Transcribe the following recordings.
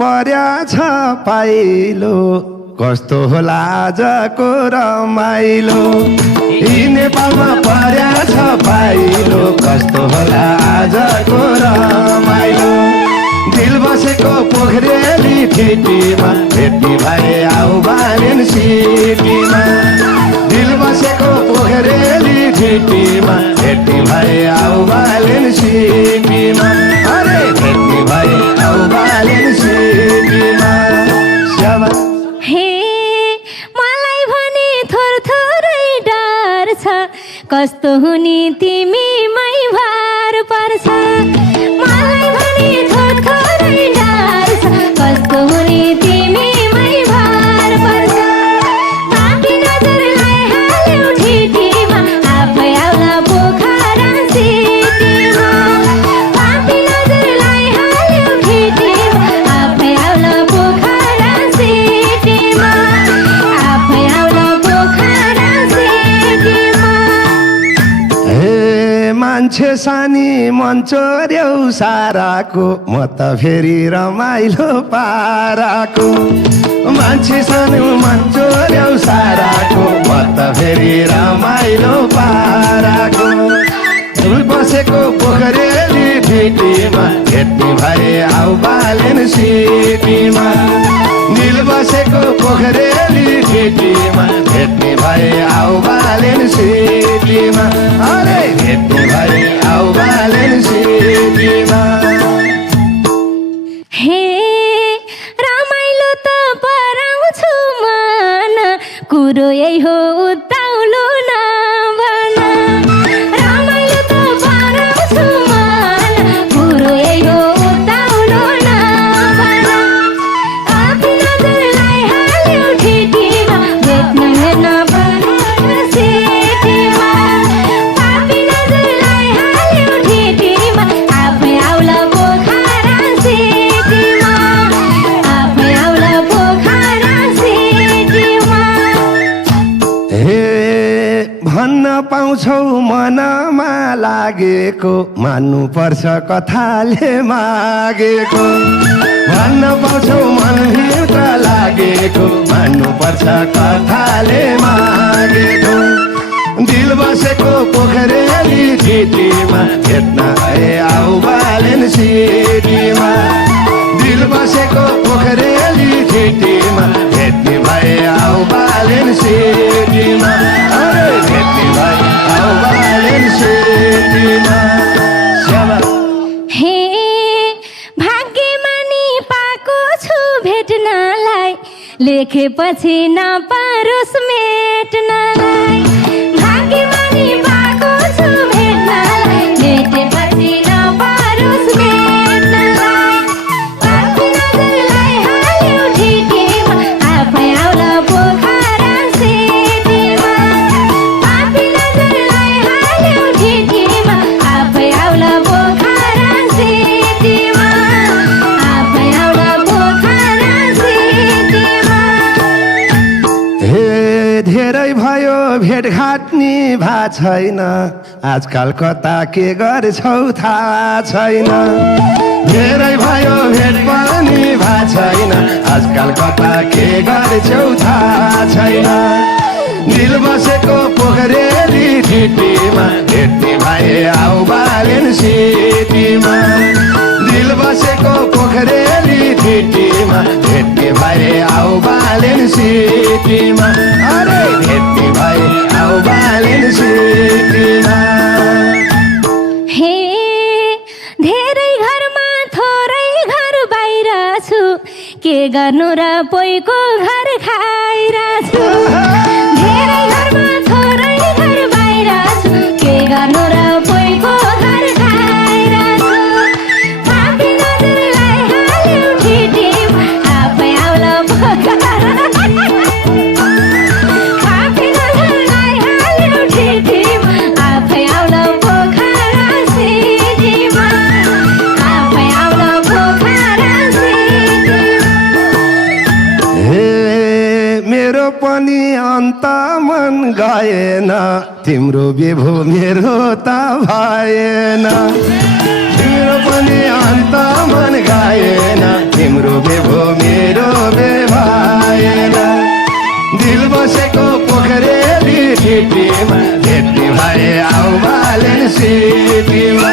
पर्या छ पाइलो कस्तो होला आजको रमाइलो यी नेपालमा पर्या छ पाइलो कस्तो होला आजको रमाइलो दिल बसेको पोखरेली ठिटीमा भेट्ने भए आऊ बालेन सिटीमा दिल बसेको पोखरेली ठिटीमा भेट्ने भए आऊ बालेन सिटीमा अरे भेट्ने भए आऊ बालेन सिटीमा हे मलाई भने थोर थोरै डर छ कस्तो हुने तिमीमै भार पर्छ मलाई भने थोर थोरै डर छ कस्तो हुने तिमीमै भार पर्छ बाँकी नजरलाई हाल्यौ ठिटीमा आफै आउला पोखरा सिटीमा बाँकी नजरलाई हाल्यौ ठिटीमा आफै आउला पोखरा सिटीमा आफै आउला पोखरा सिटीमा हे मान्छे सानी मन चोर्यौ साराको म त फेरि रमाइलो पाराको मान्छे सानो मन चोर्यौ साराको म त फेरि रमाइलो पाराको दिल बसेको पोखरेली ठिटीमा भेट्ने भए आऊ बालेन सिटीमा दिल बसेको पोखरेली ठिटीमा भेट्ने भए आऊ बालेन सिटीमा अरे भेट्ने भए आऊ बालेन सिटीमा हे रमाइलो त पराउँछु मन कुरो यही हो उताउलो नभन रमाइलो त पराउँछु मन कुरो यही हो उताउलो नभन आफै नजरलाई हाल्यौ ठिटीमा भेट्न हेर्न पर्छ सिटीमा आफै नजरलाई हाल्यौ ठिटीमा आफै आउला पोखरा सिटीमा आफै आउला पोखरा सिटीमा हे भन्न पाउँछौ मनमा लागेको मान्नु पर्छ कथाले मागेको भन्न पाउँछौ मनभित्र लागेको मान्नु पर्छ कथाले मागेको दिल बसेको पोखरेली ठिटीमा भेट्न भए आऊ बालेन सिटीमा दिल बसेको पोखरेली ठिटीमा भेट्ने भए आऊ बालेन सिटीमा अरे भेट्ने भए आऊ बालेन सिटीमा हे भाग्यमा नि पाएको छु भेट्नलाई लेखेपछि नपारोस् मेट्नलाई भाग्यमा नि पाएको छु भेट्नलाई लेखेपछि नपारोस् मेट्नलाई आफै नजरलाई हाल्यौ ठिटीमा आफै आउला पोखरा सिटीमा आफै नजरलाई हाल्यौ ठिटीमा आफै आउला पोखरा सिटीमा आफै आउला पोखरा सिटीमा हे धेरै भयो भेटघाट नि भा छैन आजकल कता के गर्छौ थाहा छैन धेरै भयो भेट पनि भा छैन आजकल कता के गर्छौ थाहा छैन दिल बसेको पोखरेली ठिटीमा भेट्ने भए आऊ बालेन सिटीमा दिल बसेको पोखरेली ठिटीमा भेट्ने भए आऊ बालेन सिटीमा अरे भेट्ने भए आऊ बालेन सिटीमा हे धेरै घरमा थोरै घर बाहिर छु के गर्नु र पोइको घर खाइरहेछु धेरै घरमा थोरै घर बाहिर छु के गर्नु र पोइको घर खाइरहेछु आफै नजरलाई हाल्यौ ठिटीमा आफै आउला पोखरा आफै नजरलाई हाल्यौ ठिटीमा आफै आउला पोखरा सिटीमा आफै आउला पोखरा सिटीमा हे मेरो पनि अन्त मन गएन तिम्रो बेभो मेरो त भएन तिम्रो पनि पनि अन्त मन गाएन तिम्रो बेभो मेरो बे भएन दिल बसेको पोखरेली टिटीमा भेट्ने भए आऊ बालेन सिटीमा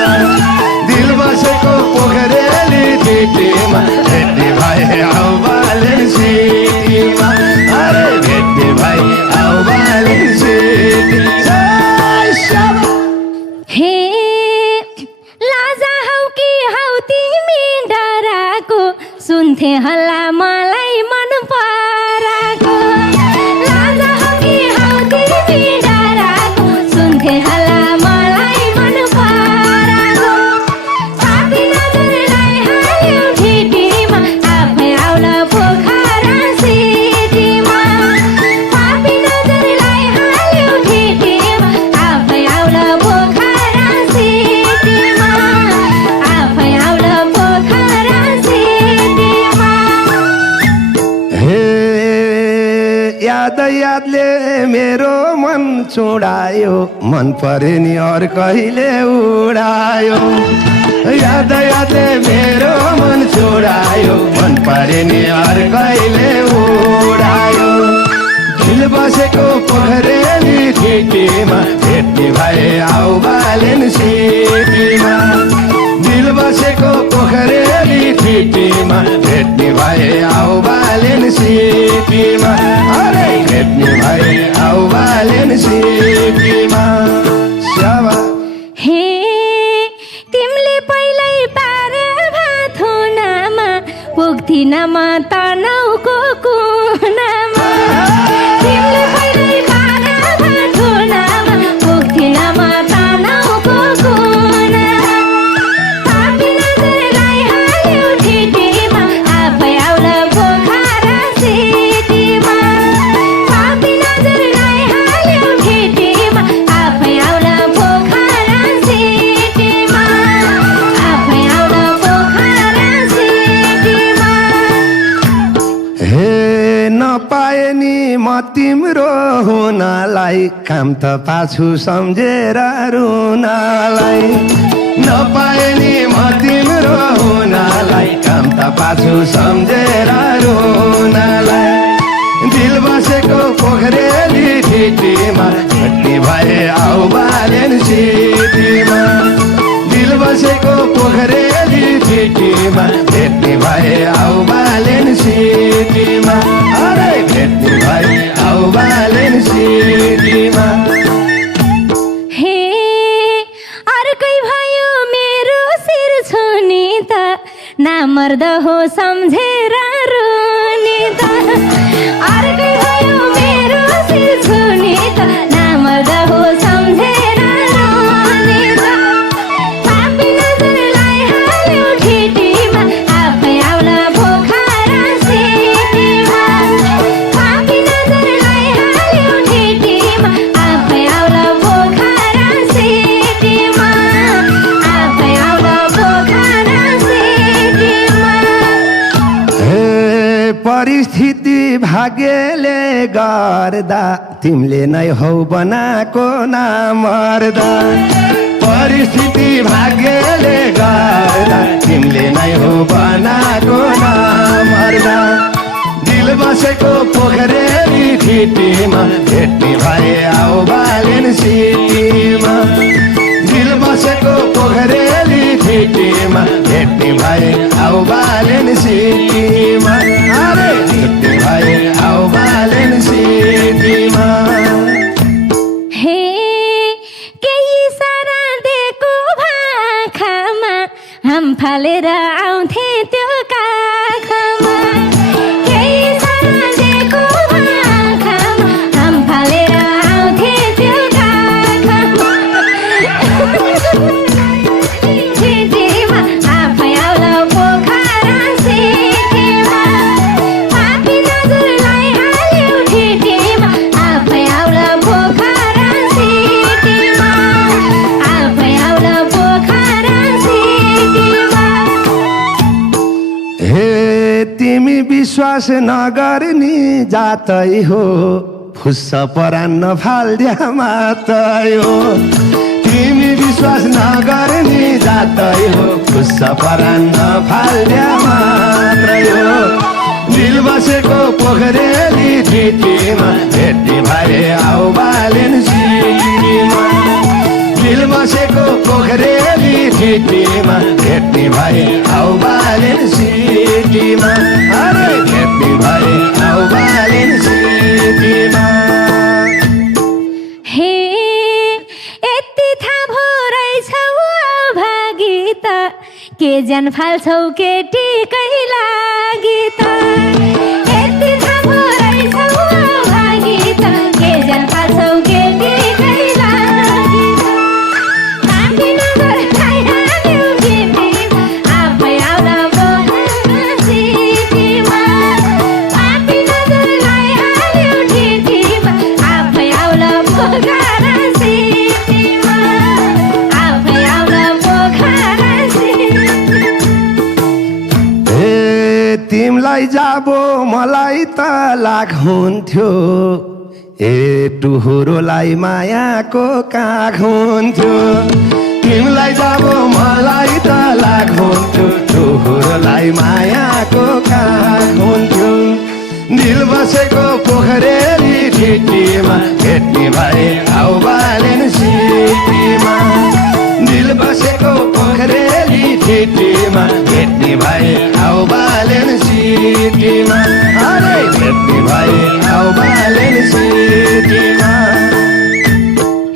दिल बसेको पोखरेली टिटीमा भेट्ने भए आऊ बालेन सिटीमा अरे भेट्ने भए आऊ बालेन सिटीमा हे लाजा हौ कि हौ तिमी डराको सुन्थे हल्ला मलाई मन पराको लाजा हौ कि हौ तिमी डराको सुन्थे हल्ला मलाई मन पराको साथी नजरलाई हाल्यो ठिटीमा आफै आउला पोखरा सिटीमा साथी नजरलाई हाल्यो ठिटीमा आफै आउला पोखरा सिटीमा आफै आउला पोखरा सिटीमा हे यादले मेरो मन चुडायो मन परे नि अर्कैले उडायो यादले मेरो मन चुडायो मन परे नि अर्कैले उडायो दिल बसेको पोखरेली टिटीमा भेट्ने भए आऊ बालेन सिटीमा दिल बसेको पोखरेली टिटीमा भेट्ने भए आऊ बालेन सिटीमा अरे भेट्ने भए आऊ बालेन सिटीमा स्याबा हे तिमीले पहिल्यै पार भाथुनामा पुग्थिन म तनहुको कुनामा तिमीले पहिल्यै पार भाथुनामा पुग्थिन म तनहुको कुनामा साथी नजरलाई हाल्यो ठिटीमा आफै आउला पोखरा सिटीमा साथी नजरलाई हाल्यो ठिटीमा आफै आउला पोखरा सिटीमा आफै आउला पोखरा सिटीमा हे नपाए नि म तिम्रो हुनलाई काम त पाछु सम्झेर रुनलाई नपाए नि म तिम्रो हुनलाई काम त पाछु सम्झेर रुनलाई दिल बसेको पोखरेली टिटीमा भेट्ने भए आऊ बालेन सिटीमा दिल बसेको पोखरेली टिटीमा भेट्ने भए आऊ बालेन सिटीमा अरे भेट्ने भए आऊ बालेन सिटीमा हे अर्कै भयो मेरो शिर छुनी त नामर्द हो सम्झेर रुनी त अर्कै भयो मेरो शिर छुनी त नामर्द हो सम्झेर रुनी त सापी नजरलाई हाल्यो ठिटीमा आफै आउला पोखरा सिटीमा सापी नजरलाई हाल्यो ठिटीमा आफै आउला पोखरा सिटीमा आफै आउला पोखरा सिटीमा हे परिस्थिति भाग्यले गर्दा तिमीले नै हौ बनाएको नामर्दा परिस्थिति भाग्यले गर्दा तिमीले नै हौ बनाएको नामर्दा दिल बसेको पोखरेली टिटीमा भेट्ने भए आऊ बालेन सिटीमा दिल बसेको पोखरेली टिटीमा भेट्ने भए आऊ बालेन सिटीमा अरे भेट्ने भए आऊ बालेन सिटीमा हे केही सारा दिएको भाखामा हाम फालेर आउँथे त्यो काखमा केही सारा दिएको भाखामा हाम फालेर आउँथे त्यो काखमा सिटीमा आफै आउला पोखरा सिटीमा साथी नजरलाई हाल्यो ठिटीमा आफै आउला पोखरा सिटीमा आफै आउला पोखरा सिटीमा हे तिमी विश्वास नगर्ने जातै हो फुस्स परान्न फाल्द्या मातै हो तिमी विश्वास नगर्ने जातै हो खुस परान्न फाल्या मात्रै हो दिल बसेको पोखरेली ढिटीमा भेट्ने भए आऊ बालेन सिटीमा दिल बसेको पोखरेली ढिटीमा भेट्ने भए आऊ बालेन सिटीमा अरे भेट्ने भए आऊ बालेन सिटीमा हे यति थाहा भो रहेछौ भागी त के ज्यान फाल्छौ केटीकै लागि त यति थाहा भो रहेछौ भागी त के ज्यान फाल्छौ केटीकै लागि त काफी नजर खाइहाल्यौ टिपीमा आफै आउला पोखरा सिटीमा काफी नजर लगाइहाल्यौ टिपीमा आफै आउला पोखरा सिटीमा आफै आउला पोखरा सिटीमा ए तिमलाई जाबो मलाई त लाग हुन्थ्यो ए टुहुरोलाई मायाको काख हुन्थ्यो तिमलाई जाबो मलाई त लाग हुन्थ्यो टुहुरोलाई मायाको काख हुन्थ्यो दिल बसेको पोखरेली ढिटीमा भेट्ने भए आऊ बालेन सिटीमा दिल बसेको पोखरेली ढिटीमा भेट्ने भए आऊ बालेन सिटीमा अरे भेट्ने भए आऊ बालेन सिटीमा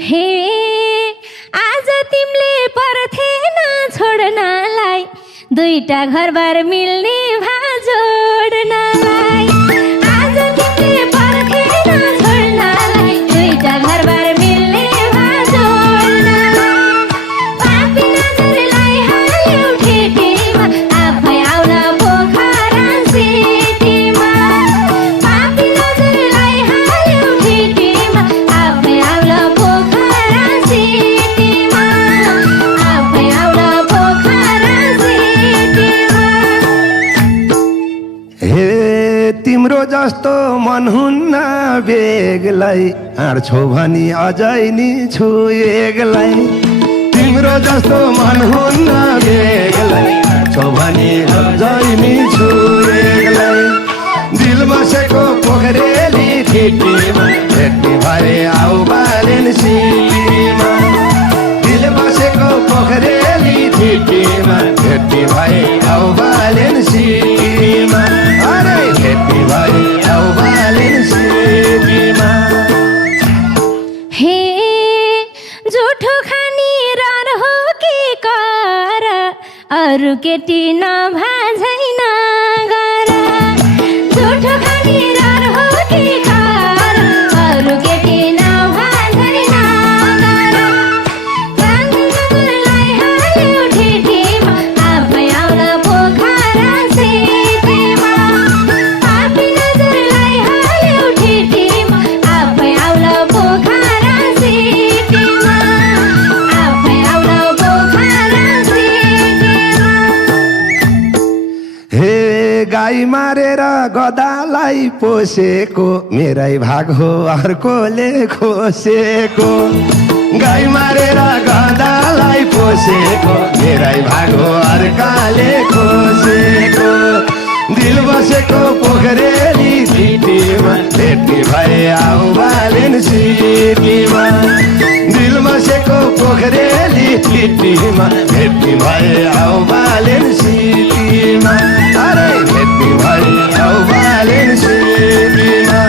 हे आज तिमीले पर्थेन छोड्नलाई दुईटा घरबार मिल्ने भा जोड्नलाई आज तिमीले पर्थेन छोड्नलाई दुईटा घरबार मिल्ने भा जोड्नलाई पापी नजर लगाइहाल्यौ ठेटीमा आफै आउला पोखरा सिटीमा पापी नजर लगाइहाल्यौ ठेटीमा आफै आउला पोखरा सिटीमा आफै आउला पोखरा सिटीमा हे तिम्रो जस्तो मन हुन्न बेगलाई आँड्छौ भनी अझै नि छु एक्लै तिम्रो जस्तो मन हुन्न बेगलाई आँड्छौ भनी अझै नि छु एक्लै दिल बसेको पोखरेली ढिटीमा भेट्ने भए आऊ बालेन सिटीमा दिल बसेको पोखरेली ढिटीमा भेट्ने भए आऊ बालेन सिटीमा अरे भेट्ने भए आऊ बालेन सिटीमा हे जुठो खानी रहर हो कि कर अरू केटी नभाझै नगर जुठो खानी रहर हो कि कर अरू केटी नभाझै नगर नजर लगाइहाल्यौ ठेटीमा आफै आउला पोखरा सिटीमा पापी नजर लगाइहाल्यौ ठेटीमा आफै आउला पोखरा सिटीमा आफै आउला पोखरा सिटीमा हे गाई मारेर गदालाई पोसेको मेरै भाग हो अर्कोले खोसेको गाई मारेर गदालाई पोसेको मेरै भाग हो अर्काले खोसेको दिल बसेको पोखरेली ढिटीमा भेट्ने भए आऊ बालेन सिटीमा दिल बसेको पोखरेली ढिटीमा भेट्ने भए आऊ बालेन सिटीमा अरे भेट्ने भए आऊ बालेन सिटीमा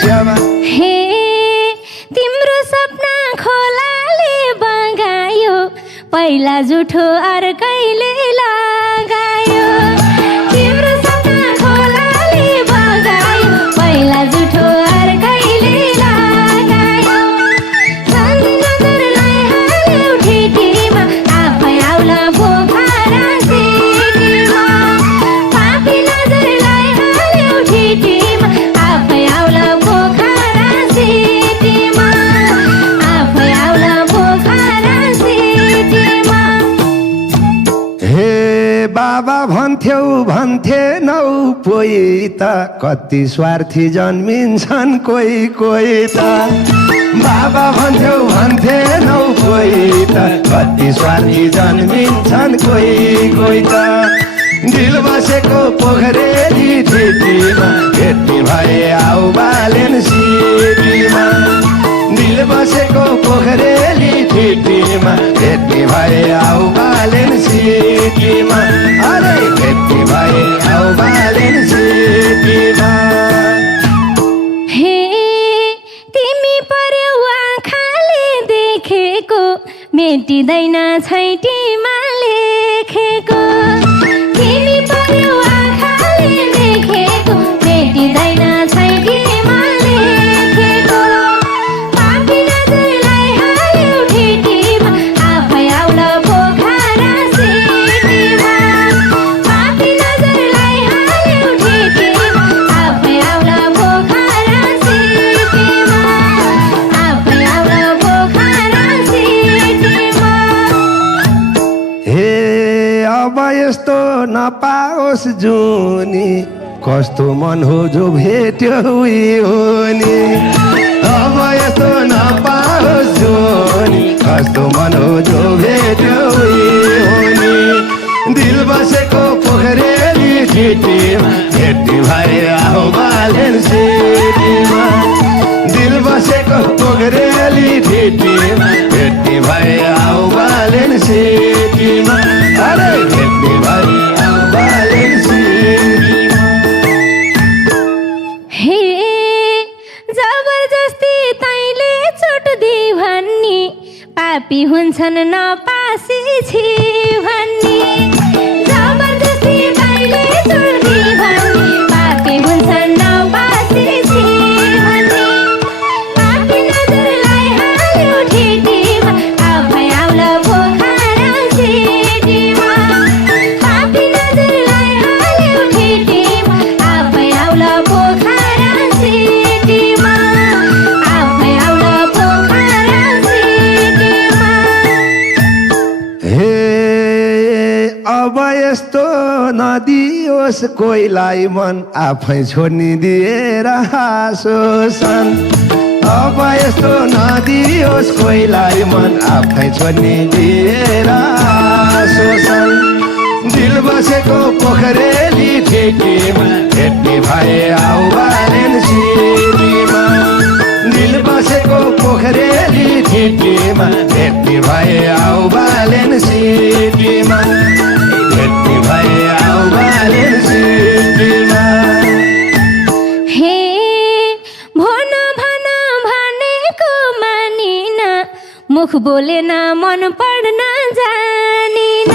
स्यामा हे तिम्रो सपना खोलाले बगायो पहिला जुठो अर्कैले लगायो तिम्रो सपना खोलाले बगायो पहिला जुठो अर्कैले लगायो नजर लगाइहाल्यौ ठेटीमा आफै आउला पोखरा सिटीमा पापी नजर लगाइहाल्यौ ठेटीमा आफै आउला पोखरा सिटीमा आफै आउला पोखरा सिटीमा हे बाबा भन्थेनौ पोइ त कति स्वार्थी जन्मिन्छन् कोही कोही त बाबा भन्थेनौ पोइ त कति कति स्वार्थी जन्मिन्छन् कोही कोही त दिल बसेको पोखरेली ठिटीमा भेट्ने भए आऊ बालेन सिटीमा दिल बसेको पोखरेली ठिटीमा भेट्ने भए आऊ बालेन सिटीमा अरे भेट्ने भए आऊ बालेन सिटीमा हे तिमी पर्यौ आँखाले देखेको मेटिँदैन छैटीमा लेखेको तिमी पर्यौ आँखाले देखेको मेटिँदैन छैटीमा लेखेको पापी नजरलाई हाल्यौ ठिटीमा आफै आउल पोखरा सिटीमा पापी नजरलाई हाल्यौ ठिटीमा आफै आउल पोखरा सिटीमा आफै आउल पोखरा सिटीमा हे अब यस्तो नपाओस् जुनी कस्तो मन हो जो भेट्यो उही हो नि अब यस्तो नपाओस् जुनी कस्तो मन हो जो भेट्यो उही हो नि दिल बसेको पोखरेली ठिटीमा भेट्ने भए आऊ बालेन सिटीमा दिल बसेको पोखरेली ठिटीमा भेट्ने भए आऊ बालेन सिटीमा अरे भेट्ने भए आऊ बालेन सिटीमा हे जबरजस्ती तैँले चोट दि भन्ने पापी हुन्छन् नपासी छि भन्ने जबरजस्ती तैँले चोट दि भन्ने पापी हुन्छन् नपासी छि भन्ने पापी नजरलाई हाल्यौ ठिटीमा आफै आउल पोखरा सिटीमा पापी नजरलाई हाल्यौ ठिटीमा आफै आउल पोखरा सिटीमा आफै आउल पोखरा सिटीमा हे अब यस्तो नदियोस् कोहीलाई मन आफै छोड्निदिएर हाँसोस् अब यस्तो नदियोस् कोहीलाई मन आफै छोड्निदिएर हाँसोस् दिल बसेको पोखरेली ठिटीमा भेट्ने भए आऊ बालेन सिटीमा दिल बसेको पोखरेली ठिटीमा भेट्ने भए आऊ बालेन सिटीमा भेट्ने भए आऊ बालेन सिटीमा हे भन भन भनेको मानिन मुख बोलेन मन पढ्न जानिन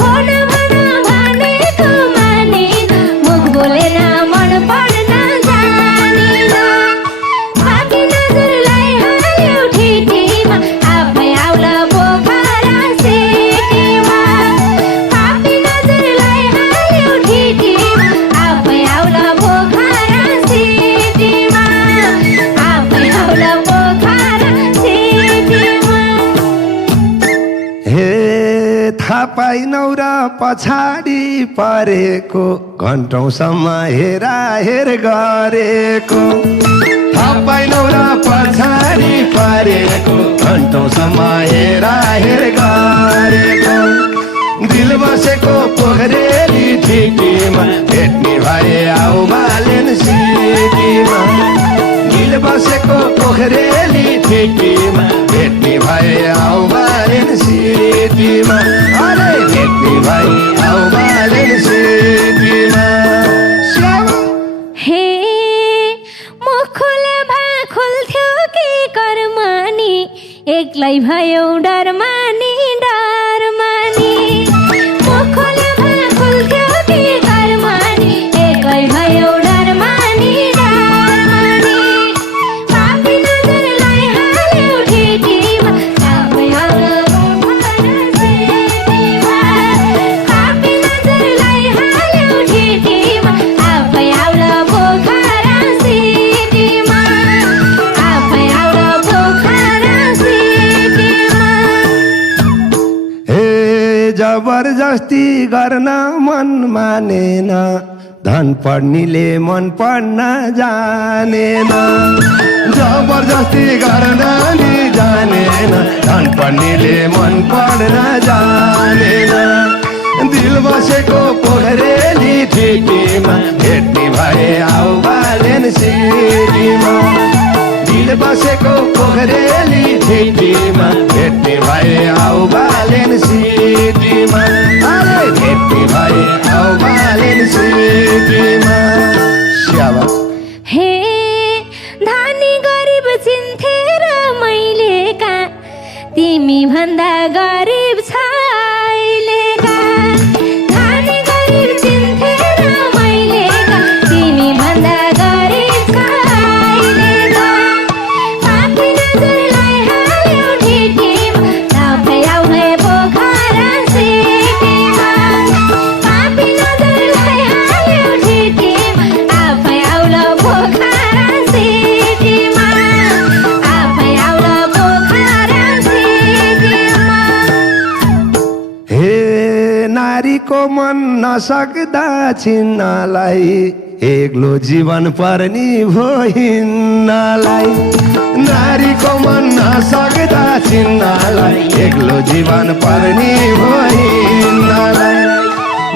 भन भन भनेको मानिन मुख बोलेन मन पढ्न जानिन पापी नजरलाई हाल्यौ ठिटीमा आफै आउल पोखरा सिटीमा पापी नजरलाई हाल्यौ ठिटीमा आफै आउल पोखरा सिटीमा आफै आउल पोखरा सिटीमा हे थाहा पाइनौ र पछाडि परेको घन्टौँसम्म हेराहेर गरेको थाहा पाइनौ र पछाडि परेको घन्टौँसम्म हेराहेर गरेको दिल बसेको पोखरेली ठिटीमा भेट्ने भए आऊ बालेन सिटीमा दिल बसेको पोखरेली ठिटीमा भेट्ने भए आऊ बालेन सिटीमा अरे भेट्ने भए आऊ बालेन सिटीमा हे मुख खोले भए खोल्थ्यो कि कर्मनी एक्लै भयो डरमानी डरमानी मुख खोले भए खोल्थ्यो कि कर्मनी एक्लै भयो डरमानी डरमानी पापी नजरलाई हाल्यौ ठिटीमा आफै आउल पोखरा सिटीमा पापी नजरलाई हाल्यौ ठिटीमा आफै आउल पोखरा सिटीमा आफै आउल पोखरा सिटीमा हे जबरजस्ती गर्न मन मानेन धन पढ्नीले मन पढ्न जानेन जबरजस्ती गर्न नि जानेन धन पढ्नीले मन पढ्न जानेन दिल बसेको पोखरेली ठिटीमा भेट्ने भए आउ बालेन सिटीमा दिल बसेको पोखरेली ठिटीमा भेट्ने भए आउ बालेन सिटीमा अरे भेट्ने भए आउ बालेन सिटीमा स्याबा हे धनी गरिब चिन्थेर मैले का तिमी भन्दा गरिब छैले का धनी गरिब चिन्थेर मैले का तिमी भन्दा गरिब छैले का पापी नजरलाई हाल्यौ ठिटीमा आफै आउले पोखरा सिटीमा पापी नजरलाई हाल्यौ ठिटीमा आफै आउला पोखरा सिटीमा आफै आउला पोखरा सिटीमा हे नारीको मन नसक्दा छिन्नलाई एक्लो जीवन पर्नी भो हिँड्नलाई नारीको मन नसक्दा छिन्नलाई एक्लो जीवन पर्नी भो हिँड्नलाई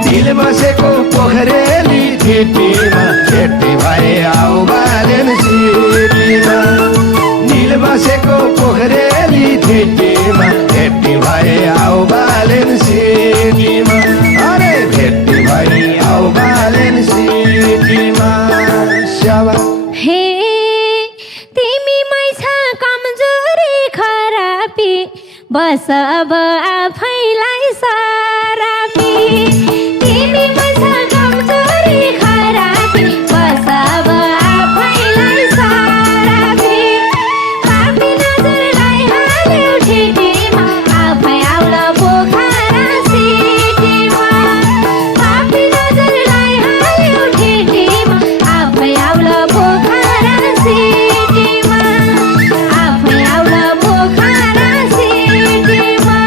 दिल बसेको पोखरेली ठिटीमा भेट्ने भए आउ बालेन सिटीमा दिल बसेको पोखरेली ठिटीमा भेट्ने भए आउ बालेन सिटीमा अरे भेट्ने भए आउ बालेन सिटीमा स्याबा हे तिमीमै छ कमजोरी खराबी बस अब आफैलाई सरापी तिमीमै छ कमजोरी खराबी बस अब आफैलाई सरापी पापी नजरलाई हाल्यौ ठिटीमा आफै आउला पोखरा सिटीमा पापी नजरलाई हाल्यौ ठिटीमा आफै आउला पोखरा सिटीमा आफै आउला पोखरा सिटीमा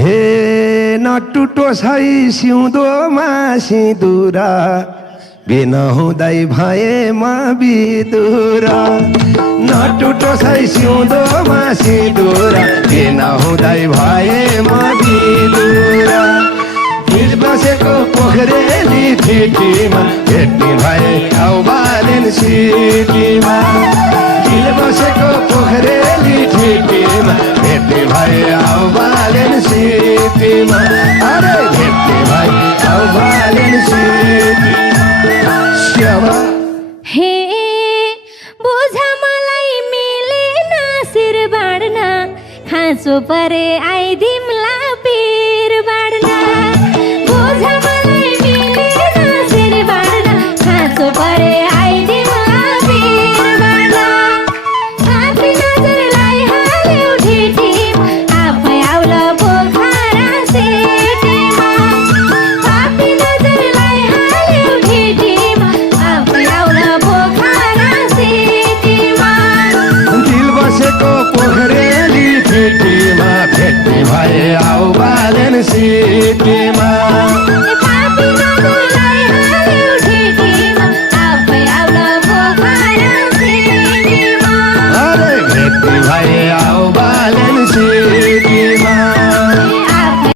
हे नटुटोस् है सिउँदोमा सिँदुरा बिन हुँदै भए म बिदुरा नटुटोस् है सिउँदोमा सिँदुरा बिन हुँदै भए म बिदुरा दिल बसेको पोखरेली ठिटीमा भेट्ने भए आउ बालेन सिटीमा दिल बसेको पोखरेली ठिटीमा भेट्ने भए आउ बालेन सिटीमा अरे भेट्ने भए आउ बालेन सिटीमा स्याबा हे बुझ मलाई मिलेन शिर बाँड्न खाँचो परे आइदिउँला